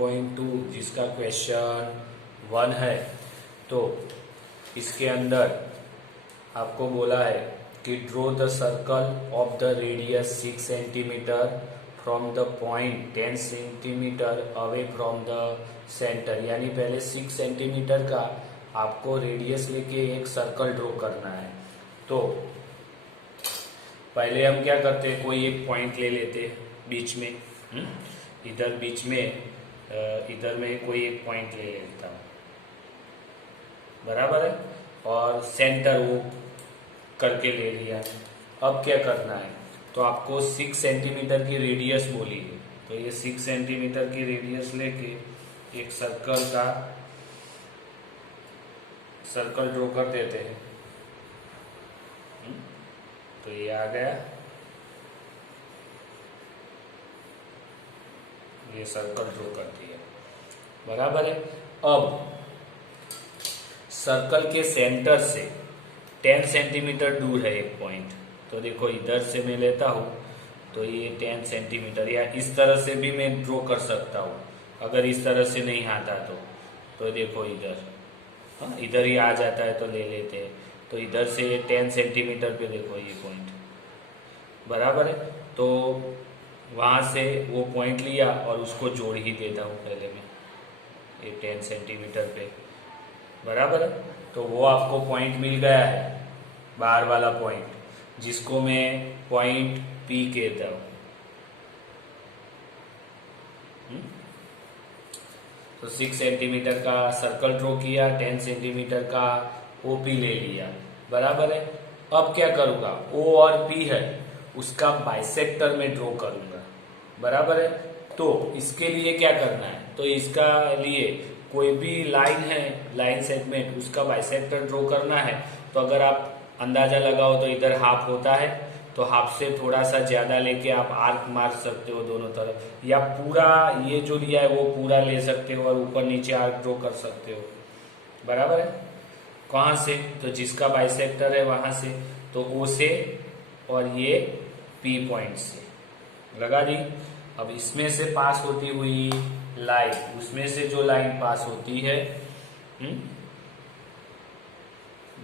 1.2 जिसका क्वेश्चन 1 है। तो इसके अंदर आपको बोला है कि draw the circle of the radius 6 centimetre from the point 10 centimetre away from the centre, यानी पहले 6 सेंटीमीटर का आपको रेडियस लेके एक सर्कल ड्रॉ करना है। तो पहले हम क्या करते हैं, कोई एक पॉइंट ले लेते हैं बीच में, इधर बीच में इधर में कोई एक पॉइंट ले लेता हूँ, बराबर है, और सेंटर वो करके ले लिया। अब क्या करना है, तो आपको 6 सेंटीमीटर की रेडियस बोली है, तो ये 6 सेंटीमीटर की रेडियस लेके एक सर्कल ड्रॉ कर देते हैं। तो ये आ गया, ये सर्कल ड्रॉ कर दिया, बराबर है। अब सर्कल के सेंटर से 10 सेंटीमीटर दूर है एक पॉइंट, तो देखो इधर से मैं लेता हूँ, तो ये 10 सेंटीमीटर, या इस तरह से भी मैं ड्रॉ कर सकता हूँ, अगर इस तरह से नहीं आता तो देखो इधर, इधर ही आ जाता है तो ले लेते हैं। तो इधर से ये 10 सेंटीमीटर पे देखो ये पॉइंट, बराबर है। तो वहाँ से वो पॉइंट लिया और उसको जोड़ ही देता हूँ पहले मैं, ये 10 सेंटीमीटर पे, बराबर है। तो वो आपको पॉइंट मिल गया है, बाहर वाला पॉइंट, जिसको मैं पॉइंट P कहता हूँ। तो 6 सेंटीमीटर का सर्कल ड्रॉ किया, 10 सेंटीमीटर का OP ले लिया, बराबर है। अब क्या करूँगा, O और P है उसका बाइसेक्टर में ड्रॉ करूँगा, बराबर है। तो इसके लिए क्या करना है, तो इसका लिए कोई भी लाइन है, लाइन सेगमेंट, उसका बाइसेक्टर ड्रॉ करना है। तो अगर आप अंदाजा लगाओ तो इधर हाफ होता है, तो हाफ से थोड़ा सा ज्यादा लेके आप आर्क मार सकते हो दोनों तरफ, या पूरा ये जो लिया है वो पूरा ले सकते हो और ऊपर नीचे आर्क ड्रॉ कर सकते हो, बराबर है। कहाँ से, तो जिसका बाइसेक्टर है वहां से, तो O से और ये P पॉइंट से लगा दी। अब इसमें से पास होती हुई लाइन, उसमें से जो लाइन पास होती है,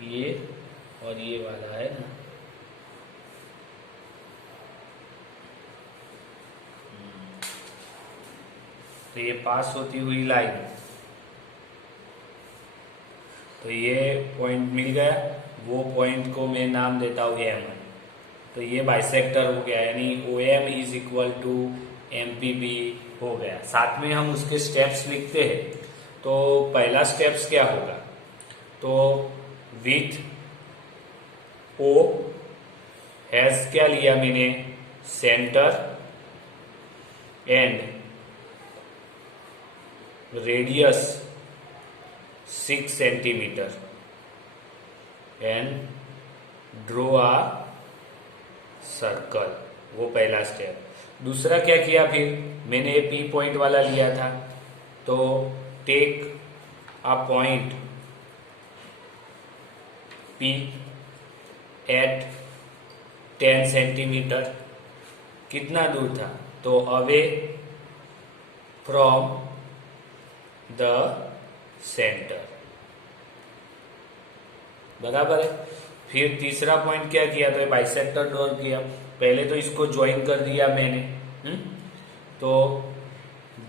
ये और ये वाला है ना, तो ये पास होती हुई लाइन, तो ये पॉइंट मिल गया, वो पॉइंट को मैं नाम देता हूँ M। तो ये बाइसेक्टर हो गया, यानी OM is equal to MPB हो गया। साथ में हम उसके स्टेप्स लिखते हैं। तो पहला स्टेप्स क्या होगा, तो विथ O हैज क्या लिया मैंने, centre and radius 6 centimetre and draw a circle, वो पहला स्टेप। दूसरा क्या किया, फिर मैंने P पॉइंट वाला लिया था, तो take a point P at 10 centimetre, कितना दूर था, तो अवे फ्रॉम द सेंटर, बराबर है। फिर तीसरा पॉइंट क्या किया, तो बाइसेक्टर ड्रॉ किया, पहले तो इसको ज्वाइन कर दिया मैंने, तो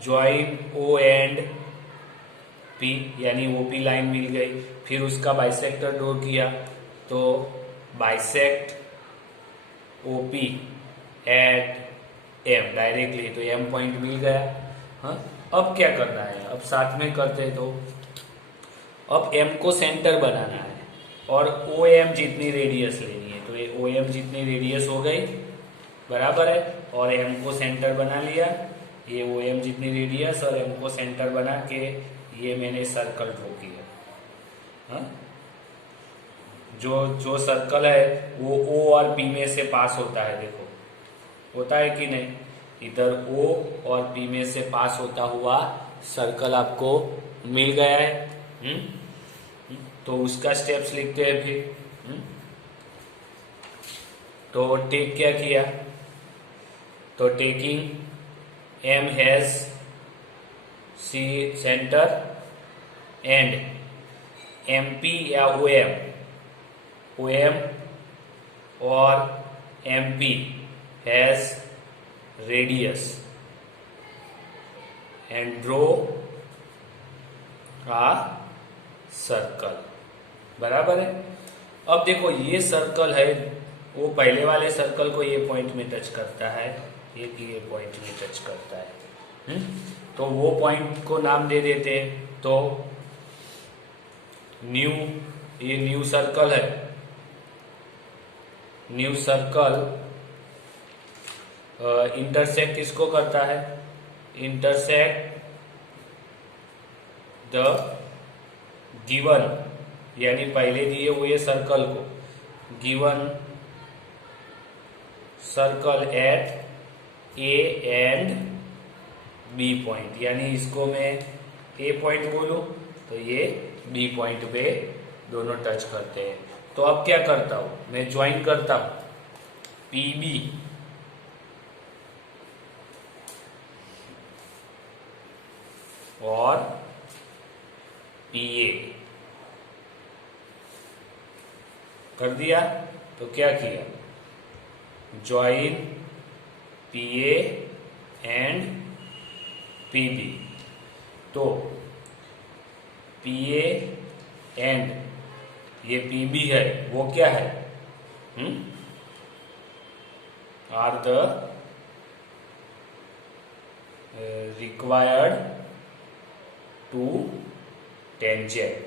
ज्वाइन O एंड P, यानी OP लाइन मिल गई। फिर उसका बाइसेक्टर ड्रॉ किया, तो bisect OP at M directly, तो M पॉइंट मिल गया। हाँ, अब क्या करना है, अब साथ में करते, तो अब M को सेंटर बनाना है और OM जितनी रेडियस लेनी है, तो ये OM जितनी रेडियस हो गई, बराबर है, और M को सेंटर बना लिया, ये OM जितनी रेडियस और M को सेंटर बना के ये मैंने सर्कल ड्रॉ किया। हाँ, जो सर्कल है वो O और P में से पास होता है, देखो होता है कि नहीं, इधर O और P में से पास होता हुआ सर्कल आपको मिल गया है। तो उसका स्टेप्स लिखते हैं फिर। तो टेक क्या किया, तो taking M has C centre and MP या ओएम और MP has radius and draw a circle. बराबर है। अब देखो ये सर्कल है, वो पहले वाले सर्कल को ये पॉइंट में टच करता है, ये पॉइंट में टच करता है। तो वो पॉइंट को नाम दे देते हैं। तो ये न्यू सर्कल है। न्यू सर्कल इंटरसेक्ट किसको करता है? इंटरसेक्ट द गिवन, यानी पहले दिए हुए सर्कल को, given circle at A and B point, यानी इसको मैं ए पॉइंट बोलूं तो ये बी पॉइंट पे दोनों टच करते हैं। तो अब क्या करता हूं मैं, ज्वाइन करता हूं पी बी और पी ए कर दिया। तो क्या किया, join P A and P B. तो पी ए एंड ये पी बी है, वो क्या है, are the required two tangent.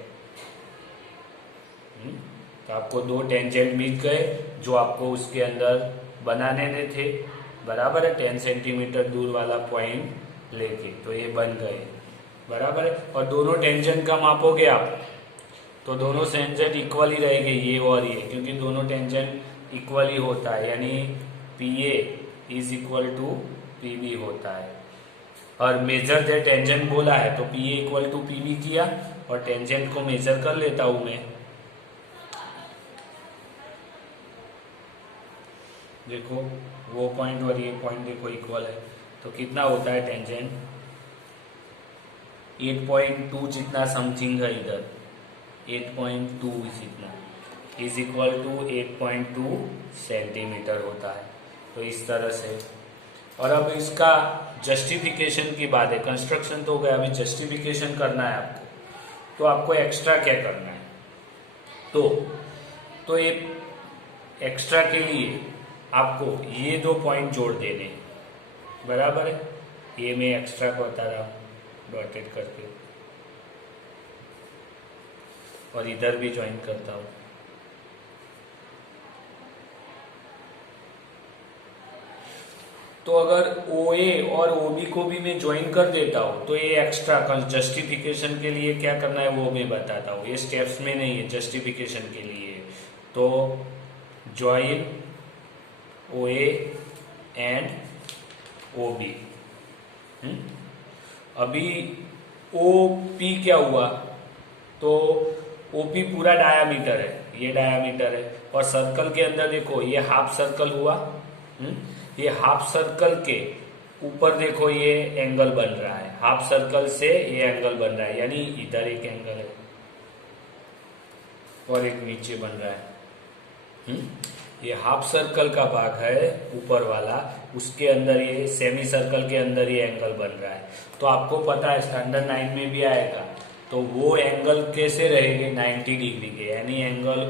तो आपको दो टेंजेंट मिल गए जो आपको उसके अंदर बनाने थे। बराबर है, 10 सेंटीमीटर दूर वाला पॉइंट लेके, तो ये बन गए। बराबर है। और दोनों टेंजेंट का मापोगे आप तो दोनों टेंजेंट इक्वल ही रहेंगे, ये और ये, क्योंकि दोनों टेंजेंट इक्वल ही होता है, यानी P A is equal to P B होता है। और मेजर द टेंजेंट बोला है तो P A equal to P B किया, और टेंजेंट को मेजर कर लेता हूं मैं। देखो वो पॉइंट और ये पॉइंट देखो इक्वल है, तो कितना होता है टेंजेंट, 8.2 जितना समथिंग है इधर, 8.2 जितना इज इक्वल टू 8.2 सेंटीमीटर होता है। तो इस तरह से। और अब इसका जस्टिफिकेशन की बात है, कंस्ट्रक्शन तो हो गया, अभी जस्टिफिकेशन करना है आपको। तो आपको एक्स्ट्रा क्या करना है, तो एक एक्स्ट्रा के लिए आपको ये दो पॉइंट जोड़ देने हैं। बराबर है। ये मैं एक्स्ट्रा को बता रहा हूं डॉटेड करके, और इधर भी ज्वाइन करता हूं। तो अगर OA और OB को भी मैं ज्वाइन कर देता हूं तो ये एक्स्ट्रा जस्टिफिकेशन के लिए क्या करना है वो मैं बताता हूं, ये स्टेप्स में नहीं है, जस्टिफिकेशन के लिए। तो ज्वाइन OA एंड OB। अभी OP क्या हुआ, तो OP पूरा डायामीटर है, ये डायामीटर है, और सर्कल के अंदर देखो ये हाफ सर्कल हुआ। ये हाफ सर्कल के ऊपर देखो ये एंगल बन रहा है, हाफ सर्कल से ये एंगल बन रहा है, यानी इधर एक एंगल है और एक नीचे बन रहा है। ये हाफ सर्कल का भाग है ऊपर वाला, उसके अंदर ये सेमी सर्कल के अंदर ये एंगल बन रहा है। तो आपको पता है स्टैंडर्ड 9 में भी आएगा, तो वो एंगल कैसे रहेंगे, 90 डिग्री के, यानी angle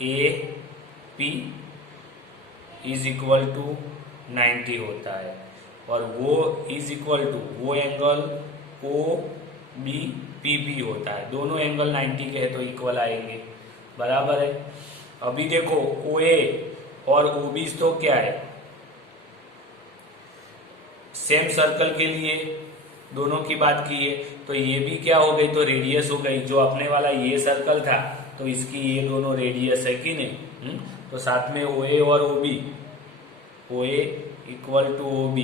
OAP is equal to 90 होता है, और वो इज इक्वल टू वो एंगल OBPB होता है। दोनों एंगल 90 के हैं तो इक्वल आएंगे। बराबर है। अभी देखो OA और OB तो क्या है, सेम सर्कल के लिए दोनों की बात की है, तो ये भी क्या हो गई, तो रेडियस हो गई। जो अपने वाला ये सर्कल था तो इसकी ये दोनों रेडियस है कि नहीं। तो साथ में OA और OB, OA equal to OB,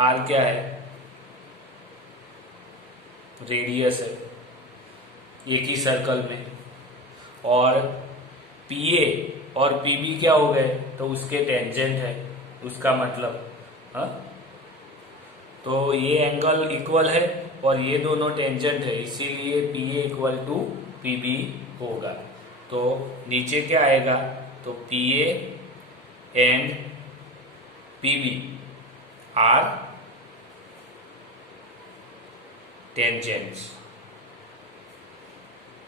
R क्या है, रेडियस है एक ही सर्कल में, और PA और PB क्या हो गए, तो उसके टेंजेंट है, उसका मतलब। हाँ, तो ये एंगल इक्वल है और ये दोनों टेंजेंट है, इसीलिए P A equal to P B होगा। तो नीचे क्या आएगा, तो P A and P B are tangents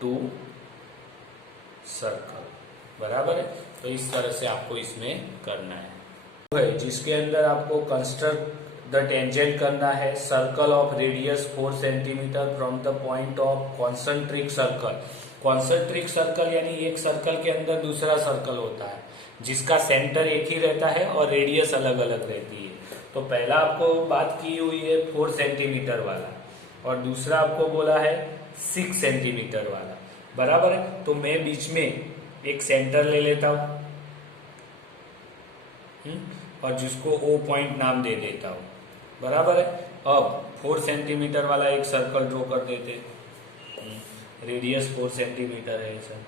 to circle, बराबर है। तो इस तरह से आपको इसमें करना है जिसके अंदर आपको कंस्ट्रक्ट द टेंजेंट करना है circle of radius 4 centimetre from the point of concentric circle. Concentric circle यानी एक सर्कल के अंदर दूसरा सर्कल होता है जिसका सेंटर एक ही रहता है और रेडियस अलग अलग रहती है। तो पहला आपको बात की हुई है 4 सेंटीमीटर वाला और दूसरा आपको बोला है 6 सेंटीमीटर वाला, बराबर है। तो मैं बीच में एक सेंटर ले लेता हूं और जिसको ओ पॉइंट नाम दे देता हूं, बराबर है। अब 4 सेंटीमीटर वाला एक सर्कल ड्रॉ कर देते, रेडियस 4 सेंटीमीटर है सर,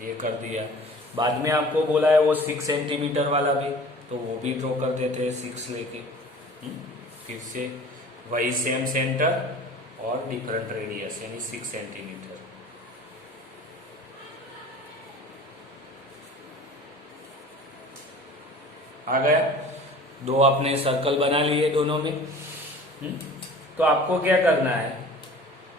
ये कर दिया। बाद में आपको बोला है वो 6 सेंटीमीटर वाला भी, तो वो भी ड्रॉ कर देते हैं 6 लेके। फिर से वही सेम सेंटर और डिफरेंट रेडियस यानी 6 सेंटीमीटर। आ गया, दो आपने सर्कल बना लिए दोनों में। तो आपको क्या करना है,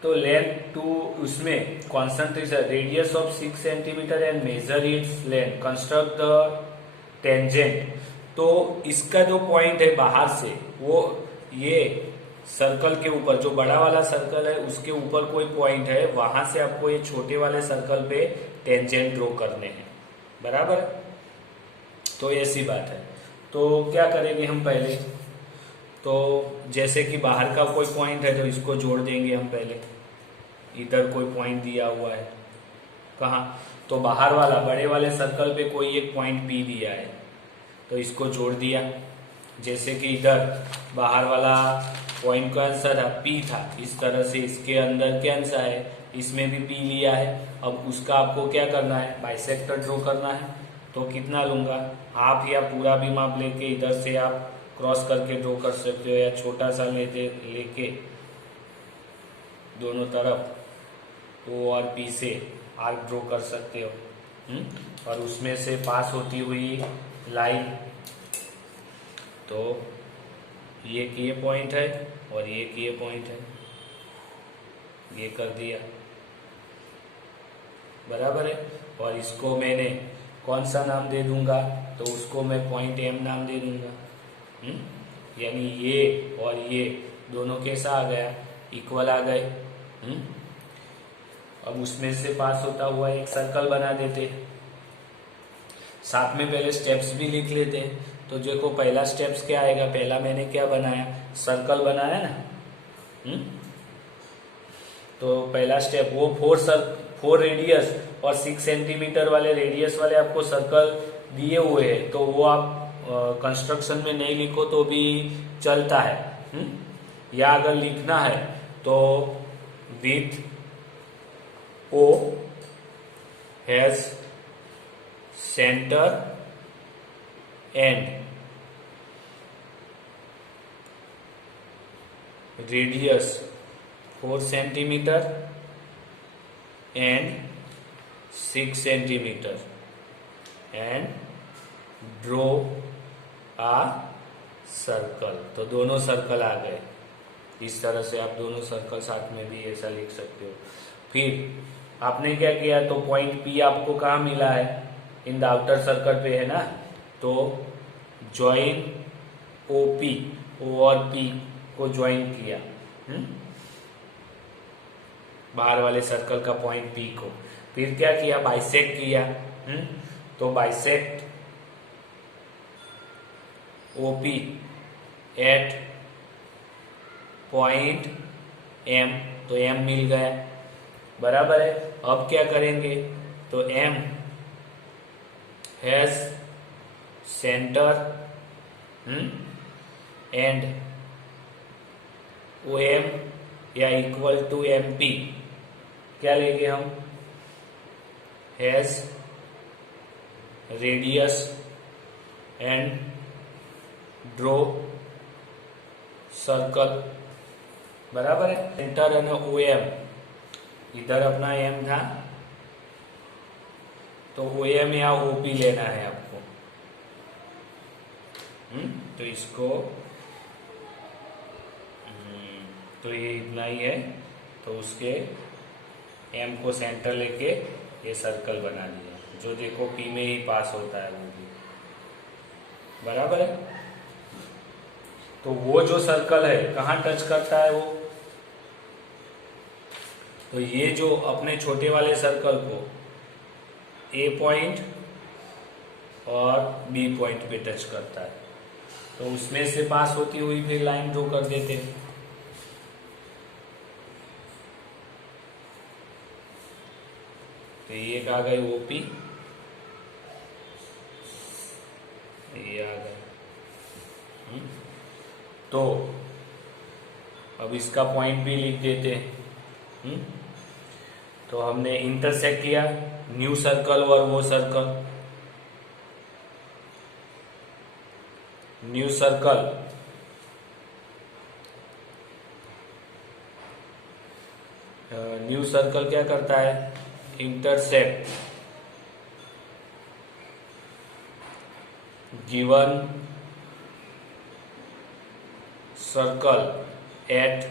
तो लेंथ टू उसमें concentration radius of 6 centimetre and measure its length construct the tangent. तो इसका जो पॉइंट है बाहर से, वो ये सर्कल के ऊपर जो बड़ा वाला सर्कल है उसके ऊपर कोई पॉइंट है, वहां से आपको ये छोटे वाले सर्कल पे टेंजेंट ड्रॉ करने हैं, बराबर। तो ऐसी बात है। तो क्या करेंगे हम पहले, तो जैसे कि बाहर का कोई पॉइंट है तो इसको जोड़ देंगे हम पहले। इधर कोई पॉइंट दिया हुआ है, कहाँ, तो बाहर वाला बड़े वाले सर्कल पे कोई एक पॉइंट पी दिया है, तो इसको जोड़ दिया। जैसे कि इधर बाहर वाला पॉइंट का आंसर था पी था, इस तरह से इसके अंदर क्या आंसर है, इसमें भी पी लिया है। अब उसका आपको क्या करना है, बाइसेक्टर ड्रॉ करना है। तो कितना लूंगा, हाफ या पूरा भी माप लेके इधर से आप क्रॉस करके ड्रॉ कर सकते हो, या छोटा सा लेके दोनों तरफ ओ और पी से आर्क ड्रॉ कर सकते हो। और उसमें से पास होती हुई लाइन, तो ये पॉइंट है और ये पॉइंट है, ये कर दिया, बराबर है। और इसको मैंने कौन सा नाम दे दूंगा, तो उसको मैं पॉइंट एम नाम दे दूंगा। यानी ये और ये दोनों कैसा आ गया, इक्वल आ गए। अब उसमें से पास होता हुआ एक सर्कल बना देते, साथ में पहले स्टेप्स भी लिख लेते हैं। तो देखो पहला स्टेप्स क्या आएगा, पहला मैंने क्या बनाया, सर्कल बनाया ना। तो पहला स्टेप वो 4 रेडियस और 6 सेंटीमीटर वाले रेडियस वाले आपको सर्कल दिए हुए हैं, तो वो आप कंस्ट्रक्शन में नहीं लिखो तो भी चलता है। या अगर लिखना है तो with O has centre and radius 4 centimetre and 6 centimetre and draw a circle. तो दोनों सर्कल आ गए, इस तरह से आप दोनों सर्कल साथ में भी ऐसा लिख सकते हो। फिर आपने क्या किया, तो पॉइंट पी आपको कहाँ मिला है, इन द आउटर सर्कल पे है ना। तो ज्वाइन ओ पी, ओ और पी को ज्वाइन किया बाहर वाले सर्कल का पॉइंट पी को। फिर क्या किया, बाइसेक्ट किया। तो bisect OP at point M, तो एम मिल गया, बराबर है। अब क्या करेंगे, तो M has centre and O M या इक्वल टू एम पी, क्या लेंगे हम, has radius and draw circle. बराबर है। सेंटर અને OM, इधर अपना M था तो OM या OP लेना है आपको। तो इसको तो ये इतना ही है, तो उसके M को सेंटर लेके ये सर्कल बना लिया, जो देखो P में ही पास होता है वो भी। बराबर है। तो वो जो सर्कल है कहाँ टच करता है वो, तो ये जो अपने छोटे वाले सर्कल को A पॉइंट और B पॉइंट पे टच करता है, तो उसमें से पास होती हुई फिर लाइन ड्रॉ कर देते हैं। तो ये आ गई OP, ये आ गया। तो अब इसका पॉइंट भी लिख देते हैं। तो हमने इंटरसेक्ट किया न्यू सर्कल और वो सर्कल। न्यू सर्कल क्या करता है, intersect given circle eight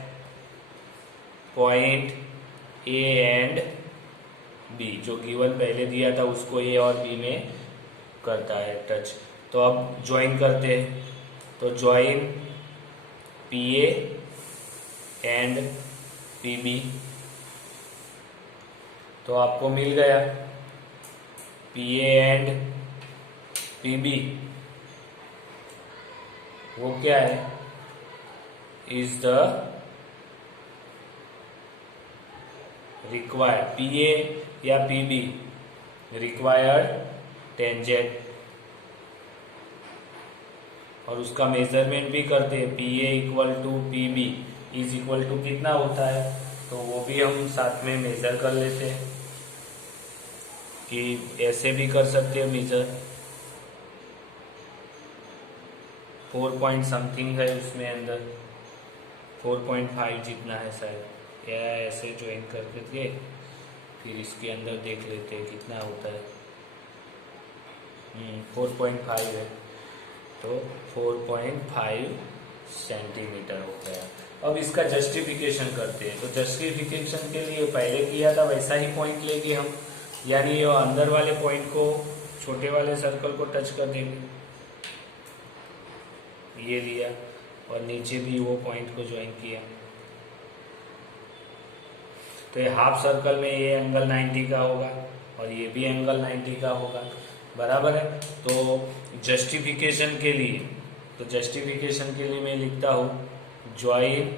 point A and B। जो गिवन पहले दिया था उसको A और B में करता है टच। तो अब ज्वाइन करते हैं, तो ज्वाइन PA एंड PB। तो आपको मिल गया PA एंड PB। वो क्या है, इज द रिक्वायर्ड PA या PB रिक्वायर्ड टेंजेंट, और उसका मेजरमेंट भी करते हैं। PA equal to PB is equal to कितना होता है, तो वो भी हम साथ में मेजर कर लेते हैं, कि ऐसे भी कर सकते हैं मेजर। 4 पॉइंट समथिंग है उसमें अंदर, 4.5 जितना है शायद, या ऐसे ज्वाइन करके फिर इसके अंदर देख लेते हैं कितना होता है। 4.5 है, तो 4.5 सेंटीमीटर हो गया। अब इसका जस्टिफिकेशन करते हैं। तो जस्टिफिकेशन के लिए पहले किया था वैसा ही पॉइंट लेंगे हम, यानी ये अंदर वाले पॉइंट को छोटे वाले सर्कल को टच कर देंगे, ये लिया, और नीचे भी वो पॉइंट को ज्वाइन किया। तो ये हाफ सर्कल में ये एंगल 90 का होगा और ये भी एंगल 90 का होगा। बराबर है। तो जस्टिफिकेशन के लिए मैं लिखता हूँ ज्वाइन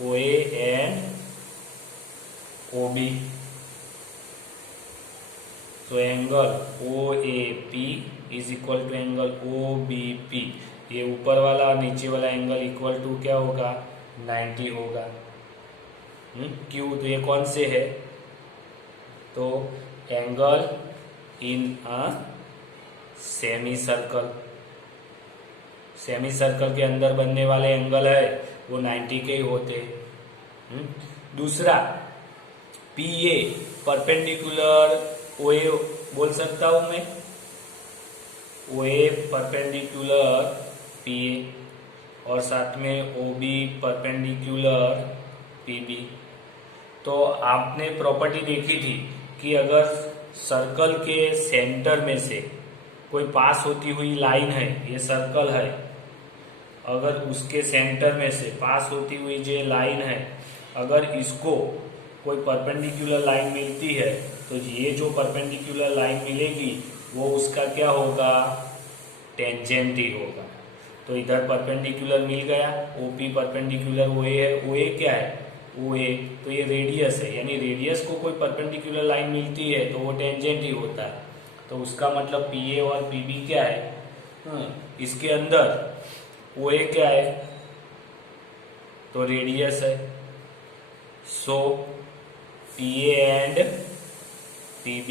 OA एंड OB। तो angle OAP is equal to angle OBP। ये ऊपर वाला और नीचे वाला एंगल इक्वल टू क्या होगा, 90 होगा। क्यों, तो ये कौन से है, तो angle in a semi circle के अंदर बनने वाले एंगल है वो 90 के ही होते हैं। दूसरा PA परपेंडिकुलर OA बोल सकता हूं मैं, OA परपेंडिकुलर PA, और साथ में OB परपेंडिकुलर PB। तो आपने प्रॉपर्टी देखी थी कि अगर सर्कल के सेंटर में से कोई पास होती हुई लाइन है, ये सर्कल है, अगर उसके सेंटर में से पास होती हुई जो लाइन है, अगर इसको कोई परपेंडिकुलर लाइन मिलती है, तो ये जो परपेंडिकुलर लाइन मिलेगी वो उसका क्या होगा, टेंजेंट ही होगा। तो इधर परपेंडिकुलर मिल गया, OP परपेंडिकुलर OA है, OA क्या है, OA, तो ये रेडियस है, यानी रेडियस को कोई परपेंडिकुलर लाइन मिलती है तो वो टेंजेंट ही होता है। तो उसका मतलब PA और PB क्या है, इसके अंदर OA क्या है, तो रेडियस है। सो PA एंड PB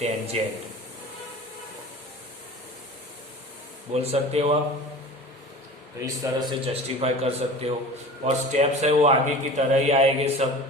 टेंजेंट। बोल सकते हो आप। तो इस तरह से जस्टिफाई कर सकते हो। और स्टेप्स है वो आगे की तरह ही आएंगे सब।